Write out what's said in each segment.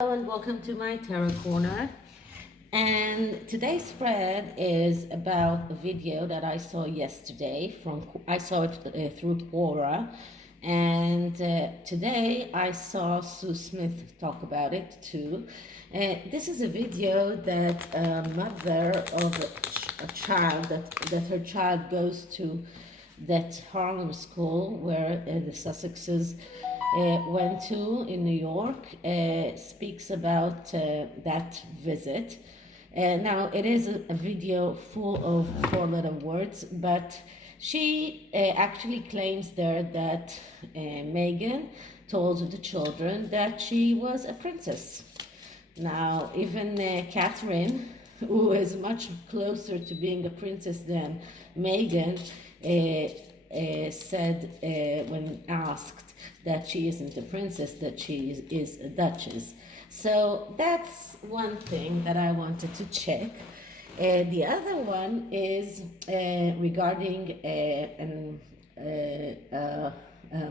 Hello and welcome to my tarot corner. And today's spread is about a video that I saw yesterday I saw it through Quora, and today I saw Sue Smith talk about it too. This is a video that a mother of a child that her child goes to that Harlem school where the Sussexes went to in New York, speaks about that visit. Now, it is a video full of four-letter words, but she actually claims there that Meghan told the children that she was a princess. Now, even Catherine, who is much closer to being a princess than Meghan, said when asked that she isn't a princess, that she is a duchess. So that's one thing that I wanted to check. The other one is regarding a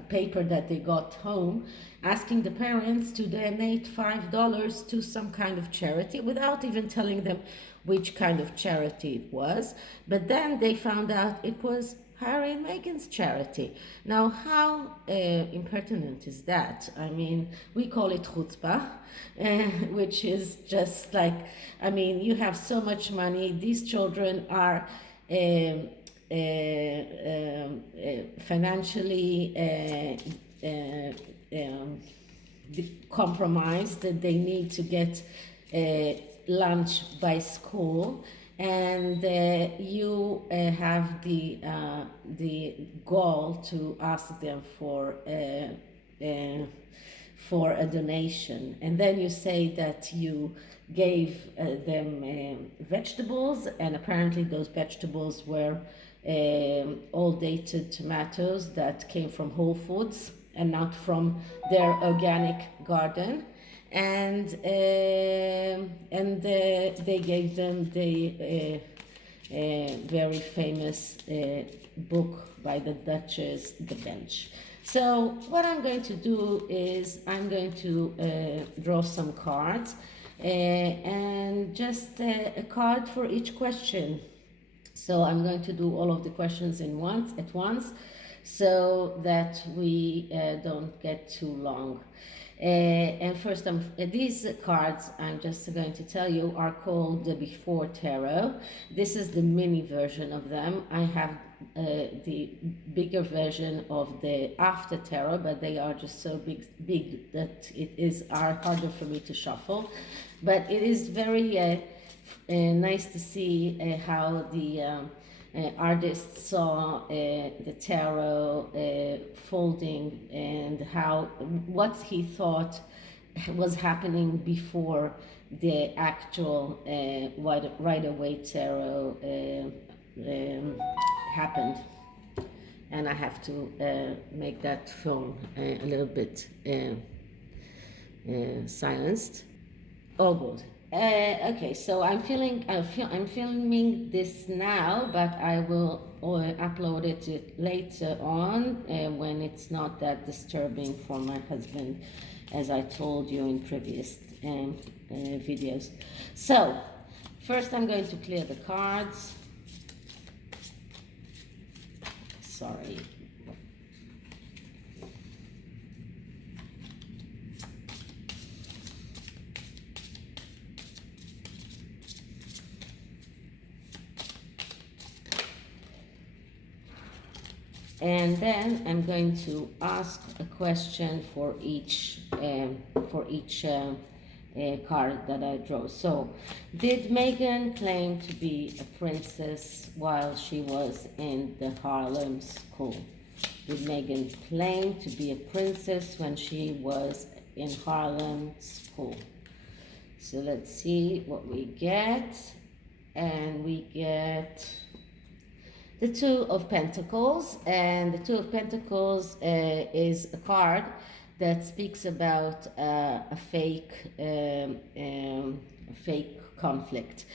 paper that they got home asking the parents to donate $5 to some kind of charity without even telling them which kind of charity it was. But then they found out it was Harry and Meghan's charity. Now, how impertinent is that? I mean, we call it chutzpah, which is just like, I mean, you have so much money. These children are financially compromised, that they need to get lunch by school, and you have the goal to ask them for a donation, and then you say that you gave them vegetables, and apparently those vegetables were all dated tomatoes that came from Whole Foods and not from their organic garden. And they gave them the very famous book by the Duchess, The Bench. So what I'm going to do is I'm going to draw some cards and just a card for each question. So I'm going to do all of the questions at once so that we don't get too long. And first, these cards, I'm just going to tell you, are called the Before Tarot. This is the mini version of them. I have the bigger version of the After Tarot, but they are just so big that are harder for me to shuffle. But it is very nice to see how the artist saw the tarot folding, and what he thought was happening before the actual Rider-Waite tarot happened. And I have to make that phone a little bit silenced. All good. Okay, so I'm filming this now, but I will upload it later on when it's not that disturbing for my husband, as I told you in previous videos. So first I'm going to clear the cards. Sorry. And then I'm going to ask a question for each card that I draw. So, did Meghan claim to be a princess while she was in the Harlem school? Did Meghan claim to be a princess when she was in Harlem school? So let's see what we get. And we get the Two of Pentacles, and the Two of Pentacles is a card that speaks about a fake conflict.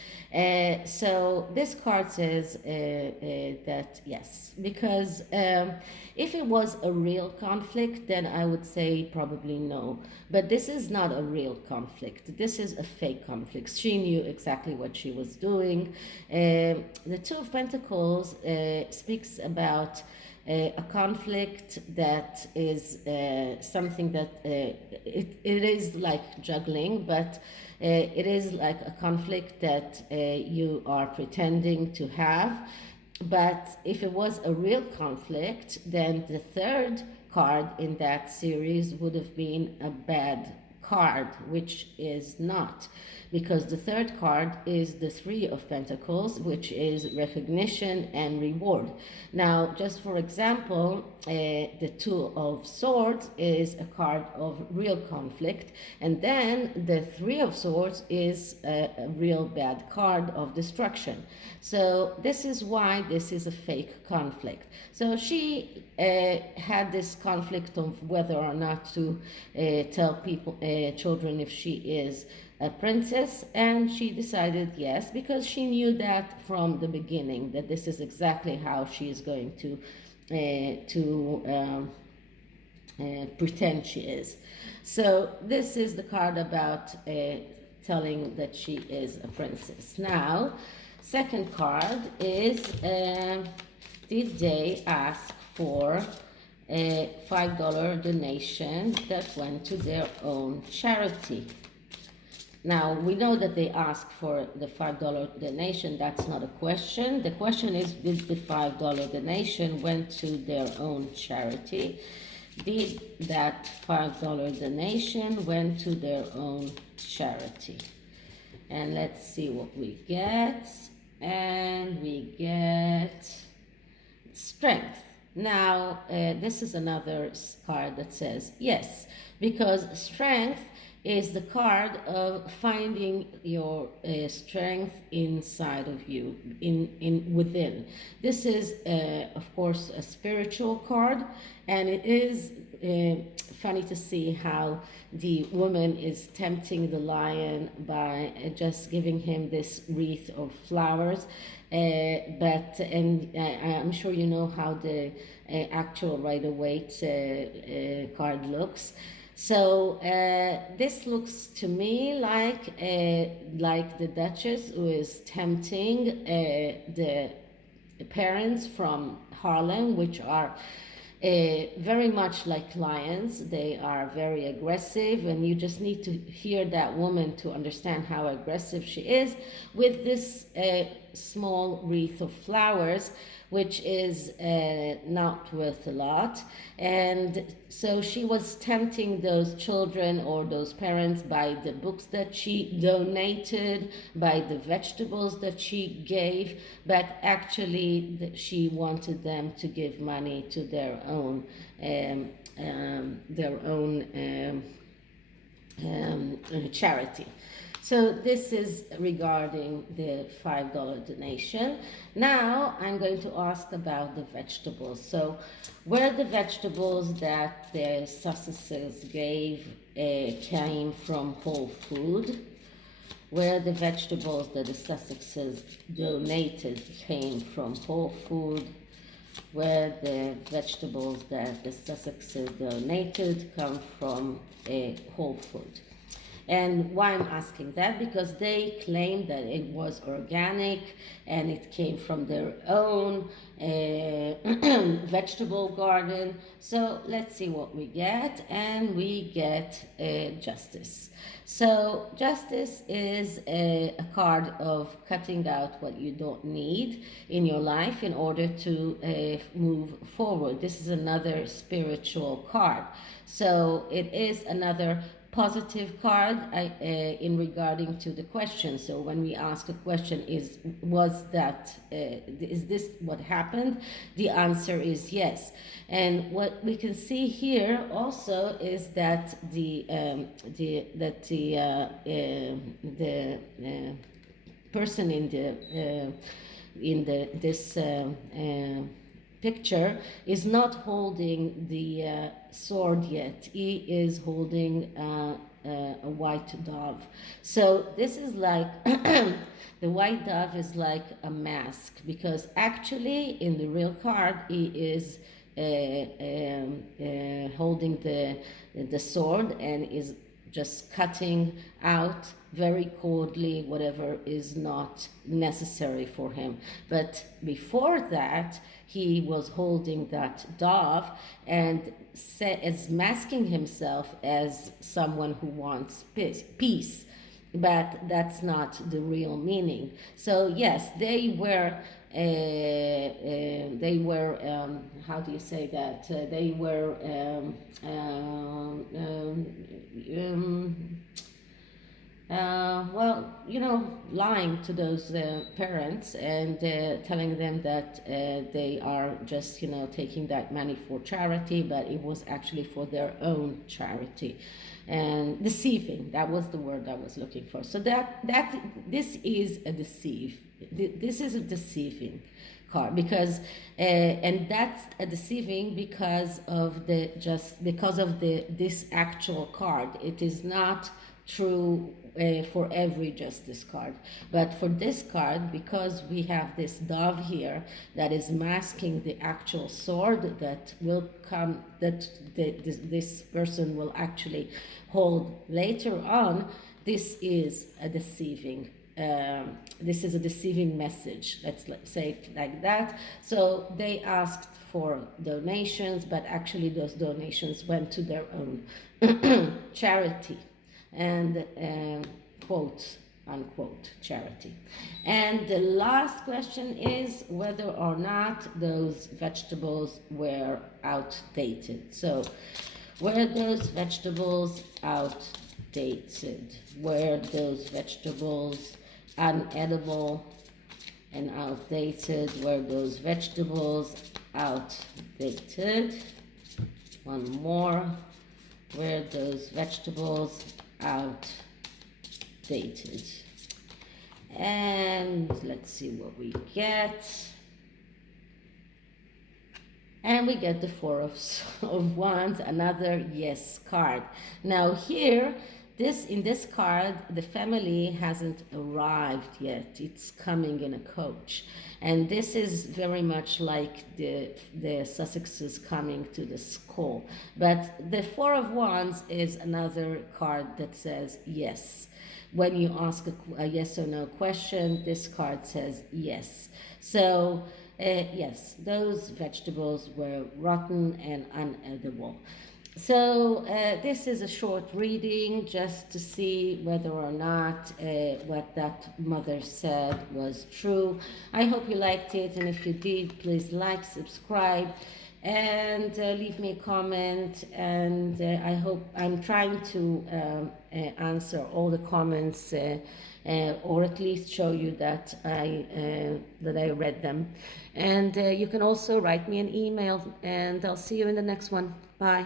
So this card says that yes, because if it was a real conflict, then I would say probably no. But this is not a real conflict. This is a fake conflict. She knew exactly what she was doing. The Two of Pentacles speaks about a conflict that is something that it is like juggling, but it is like a conflict that you are pretending to have. But if it was a real conflict, then the third card in that series would have been a bad card, which is not, because the third card is the Three of Pentacles, which is recognition and reward. Now, just for example, the Two of Swords is a card of real conflict, and then the Three of Swords is a real bad card of destruction. So this is why this is a fake conflict. So she had this conflict of whether or not to tell people, children, if she is a princess, and she decided yes, because she knew that from the beginning, that this is exactly how she is going to pretend she is. So this is the card about telling that she is a princess. Now, second card is did they ask for a $5 donation that went to their own charity? Now, we know that they asked for the $5 donation. That's not a question. The question is, did the $5 donation went to their own charity? Did that $5 donation went to their own charity? And let's see what we get. And we get strength. Now, this is another card that says yes, because strength is the card of finding your strength inside of you, within. This is, of course, a spiritual card, and it is funny to see how the woman is tempting the lion by just giving him this wreath of flowers. I'm sure you know how the actual Rider-Waite card looks. So this looks to me like the Duchess, who is tempting the parents from Harlem, which are very much like lions. They are very aggressive, and you just need to hear that woman to understand how aggressive she is, with this small wreath of flowers, which is not worth a lot. And so she was tempting those children or those parents by the books that she donated, by the vegetables that she gave, but actually she wanted them to give money to their own charity. So this is regarding the $5 donation. Now I'm going to ask about the vegetables. So were the vegetables that the Sussexes gave came from whole food? Where the vegetables that the Sussexes donated came from whole food? Where the vegetables that the Sussexes donated come from whole food? And why I'm asking that? Because they claim that it was organic and it came from their own vegetable garden. So let's see what we get. And we get justice. So justice is a card of cutting out what you don't need in your life in order to move forward. This is another spiritual card. So it is another positive card in regarding to the question. So when we ask a question, is this what happened? The answer is yes. And what we can see here also is that the person in this picture is not holding the sword yet. He is holding a white dove. So this is like the white dove is like a mask, because actually in the real card he is holding the sword and is just cutting out very coldly whatever is not necessary for him. But before that, he was holding that dove and is masking himself as someone who wants peace. But that's not the real meaning. So yes, they were how do you say that? They were well, you know, lying to those parents and telling them that they are just, you know, taking that money for charity, but it was actually for their own charity. And deceiving, that was the word I was looking for. So this is a this is a deceiving card, because and that's a deceiving because of this actual card. It is not true for every justice card, but for this card, because we have this dove here that is masking the actual sword that will come, that this person will actually hold later on, this is a deceiving message, let's say it like that. So they asked for donations, but actually those donations went to their own charity, and quote unquote charity. And the last question is whether or not those vegetables were outdated. So were those vegetables outdated? Were those vegetables unedible and outdated? Were those vegetables outdated? One more. Were those vegetables outdated? And let's see what we get. And we get the Four of Wands, another yes card. Now here, in this card, the family hasn't arrived yet. It's coming in a coach. And this is very much like the Sussexes coming to the school. But the Four of Wands is another card that says yes. When you ask a yes or no question, this card says yes. So yes, those vegetables were rotten and unedible. So this is a short reading just to see whether or not what that mother said was true. I hope you liked it, and if you did, please like, subscribe, and leave me a comment. And I hope I'm trying to answer all the comments, or at least show you that I read them. And you can also write me an email, and I'll see you in the next one. Bye.